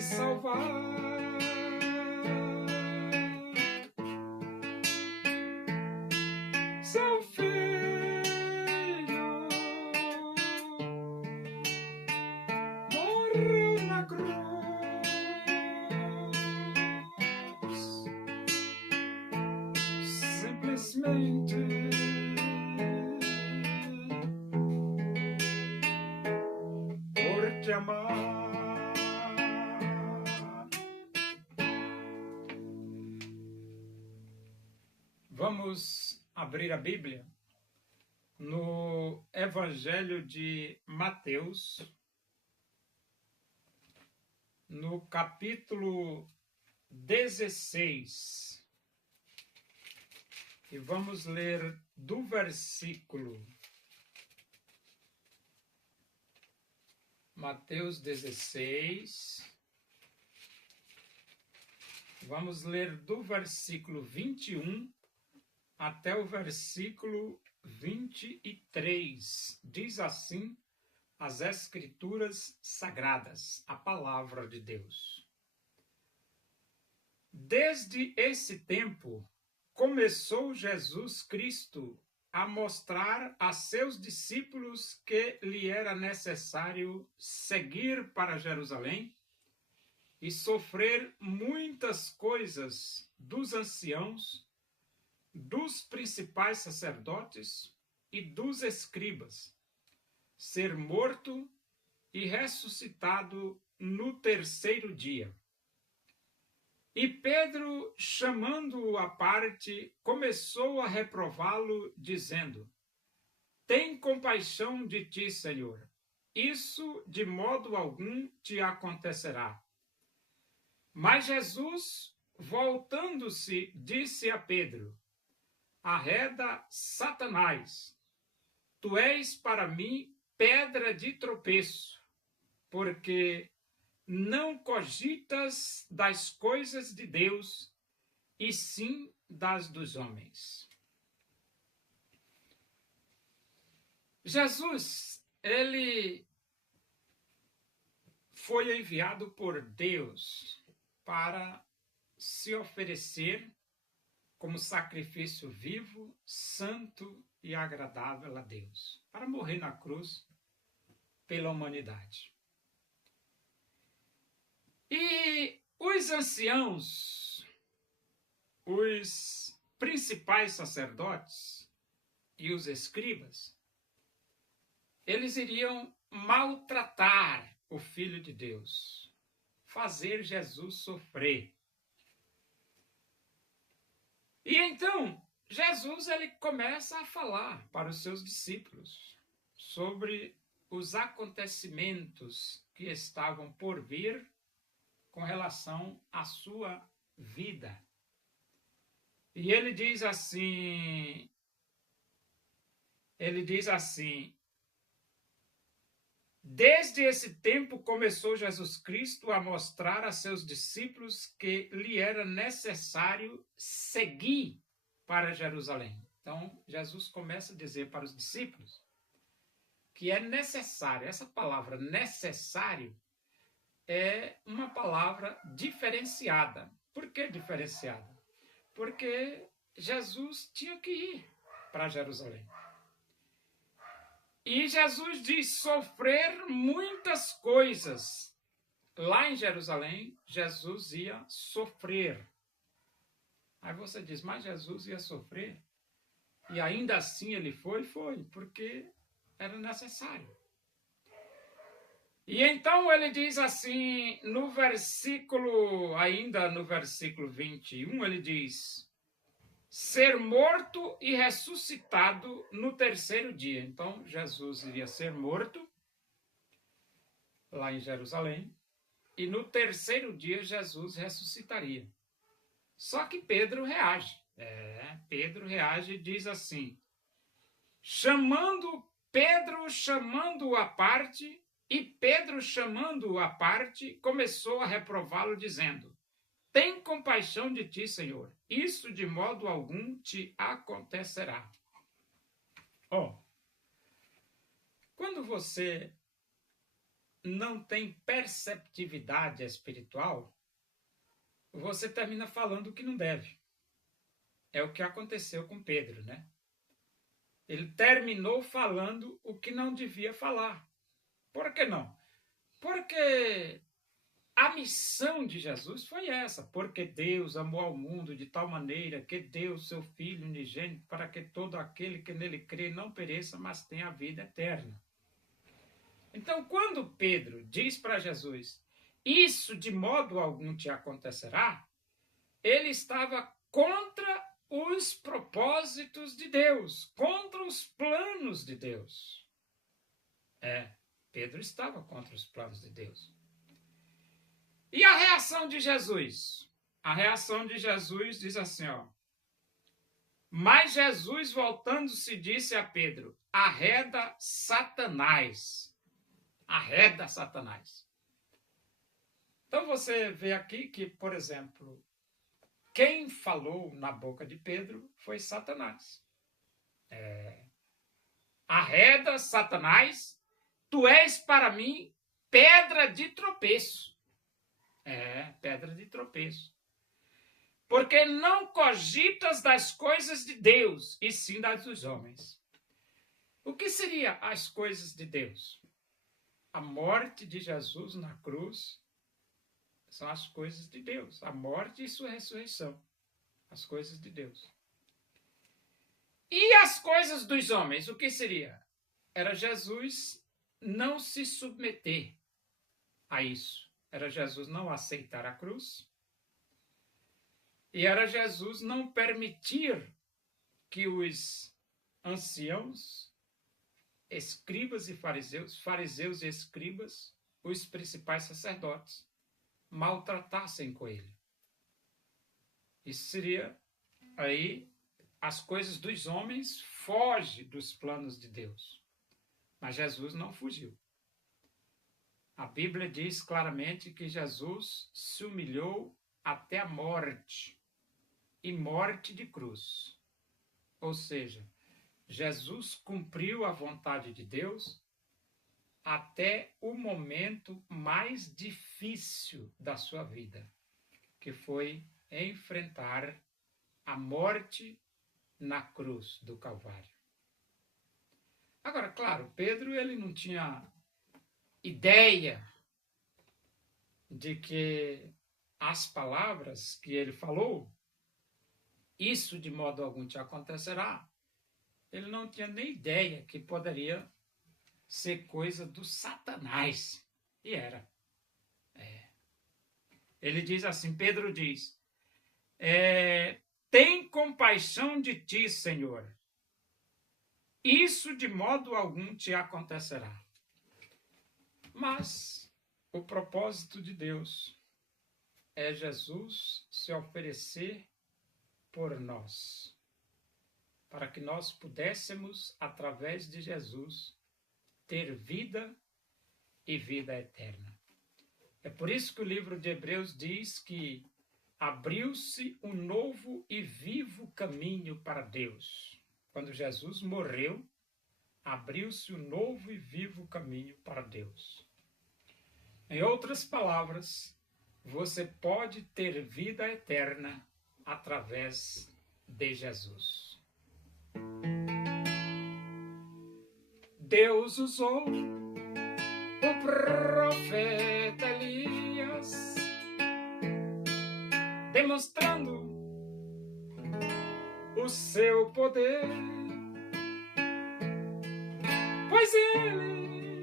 me salvar. Seu filho morreu na cruz, simplesmente por te amar. Vamos abrir a Bíblia no Evangelho de Mateus, no capítulo 16, e vamos ler do versículo Mateus 16, vamos ler do versículo 21 até o versículo 23. Diz assim as Escrituras Sagradas, a Palavra de Deus. Desde esse tempo, começou Jesus Cristo a mostrar a seus discípulos que lhe era necessário seguir para Jerusalém e sofrer muitas coisas dos anciãos, dos principais sacerdotes e dos escribas, ser morto e ressuscitado no terceiro dia. E Pedro, chamando-o à parte, começou a reprová-lo, dizendo: tem compaixão de ti, Senhor, isso de modo algum te acontecerá. Mas Jesus, voltando-se, disse a Pedro: arreda, Satanás, tu és para mim pedra de tropeço, porque não cogitas das coisas de Deus, e sim das dos homens. Jesus, ele foi enviado por Deus para se oferecer como sacrifício vivo, santo e agradável a Deus, para morrer na cruz pela humanidade. E os anciãos, os principais sacerdotes e os escribas, eles iriam maltratar o Filho de Deus, fazer Jesus sofrer. E então, Jesus ele começa a falar para os seus discípulos sobre os acontecimentos que estavam por vir com relação à sua vida. E ele diz assim, desde esse tempo começou Jesus Cristo a mostrar a seus discípulos que lhe era necessário seguir para Jerusalém. Então, Jesus começa a dizer para os discípulos que é necessário, essa palavra necessário é uma palavra diferenciada. Por que diferenciada? Porque Jesus tinha que ir para Jerusalém. E Jesus diz sofrer muitas coisas. Lá em Jerusalém, Jesus ia sofrer. Aí você diz, mas Jesus ia sofrer? E ainda assim ele foi, porque era necessário. E então ele diz assim, ainda no versículo 21, ele diz, ser morto e ressuscitado no terceiro dia. Então, Jesus iria ser morto lá em Jerusalém, e no terceiro dia Jesus ressuscitaria. Só que Pedro reage. Pedro reage e diz assim, Pedro chamando-o à parte, e Pedro chamando-o à parte, começou a reprová-lo, dizendo, tem compaixão de ti, Senhor, isso de modo algum te acontecerá. Quando você não tem perceptividade espiritual, você termina falando o que não deve. É o que aconteceu com Pedro, né? Ele terminou falando o que não devia falar. Por que não? Porque a missão de Jesus foi essa, porque Deus amou ao mundo de tal maneira que deu o seu Filho unigênito para que todo aquele que nele crê não pereça, mas tenha a vida eterna. Então, quando Pedro diz para Jesus, isso de modo algum te acontecerá, ele estava contra os propósitos de Deus, contra os planos de Deus. Pedro estava contra os planos de Deus. E a reação de Jesus? A reação de Jesus diz assim, ó. Mas Jesus, voltando-se, disse a Pedro, arreda Satanás. Arreda Satanás. Então você vê aqui que, por exemplo, quem falou na boca de Pedro foi Satanás. Arreda Satanás, tu és para mim pedra de tropeço. Pedra de tropeço. Porque não cogitas das coisas de Deus, e sim das dos homens. O que seriam as coisas de Deus? A morte de Jesus na cruz são as coisas de Deus. A morte e sua ressurreição. As coisas de Deus. E as coisas dos homens, o que seria? Era Jesus não se submeter a isso. Era Jesus não aceitar a cruz. E era Jesus não permitir que os anciãos, escribas e fariseus e escribas, os principais sacerdotes, maltratassem com ele. Isso seria aí as coisas dos homens foge dos planos de Deus. Mas Jesus não fugiu. A Bíblia diz claramente que Jesus se humilhou até a morte, e morte de cruz. Ou seja, Jesus cumpriu a vontade de Deus até o momento mais difícil da sua vida, que foi enfrentar a morte na cruz do Calvário. Agora, claro, Pedro ele não tinha ideia de que as palavras que ele falou, isso de modo algum te acontecerá, ele não tinha nem ideia que poderia ser coisa do Satanás. E era. Ele diz assim, Pedro diz, tem compaixão de ti, Senhor. Isso de modo algum te acontecerá. Mas o propósito de Deus é Jesus se oferecer por nós, para que nós pudéssemos, através de Jesus, ter vida e vida eterna. É por isso que o livro de Hebreus diz que abriu-se um novo e vivo caminho para Deus. Quando Jesus morreu, abriu-se um novo e vivo caminho para Deus. Em outras palavras, você pode ter vida eterna através de Jesus. Deus usou o profeta Elias, demonstrando o seu poder, pois ele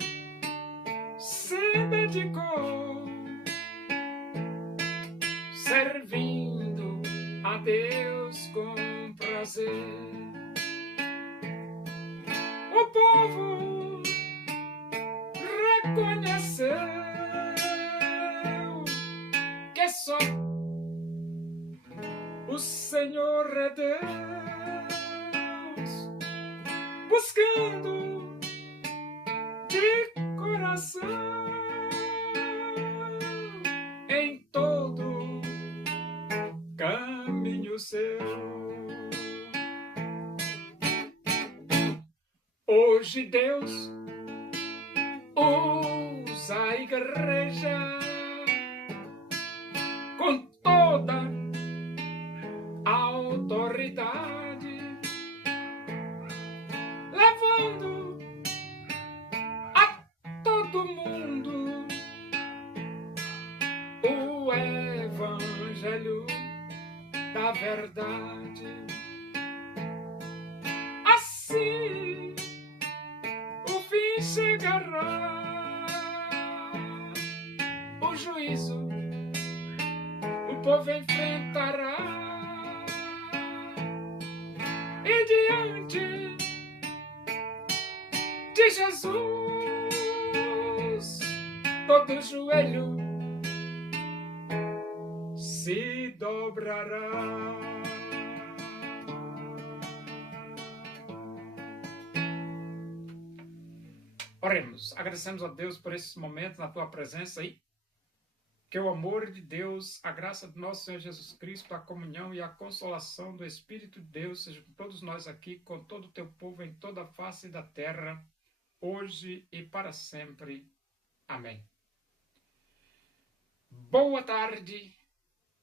se dedicou servindo a Deus com prazer. O povo reconheceu que só o Senhor é Deus, buscando de coração em todo caminho seu. Hoje Deus usa igreja com toda a autoridade, levando a todo mundo o evangelho da verdade. Assim o fim chegará, o juízo o povo enfrentará, e diante de Jesus todo joelho se dobrará. Oremos, agradecemos a Deus por esse momento na tua presença aí. Que o amor de Deus, a graça do nosso Senhor Jesus Cristo, a comunhão e a consolação do Espírito de Deus seja com todos nós aqui, com todo o teu povo em toda a face da terra, hoje e para sempre. Amém. Boa tarde,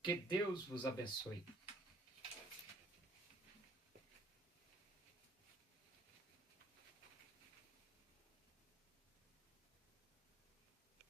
que Deus vos abençoe.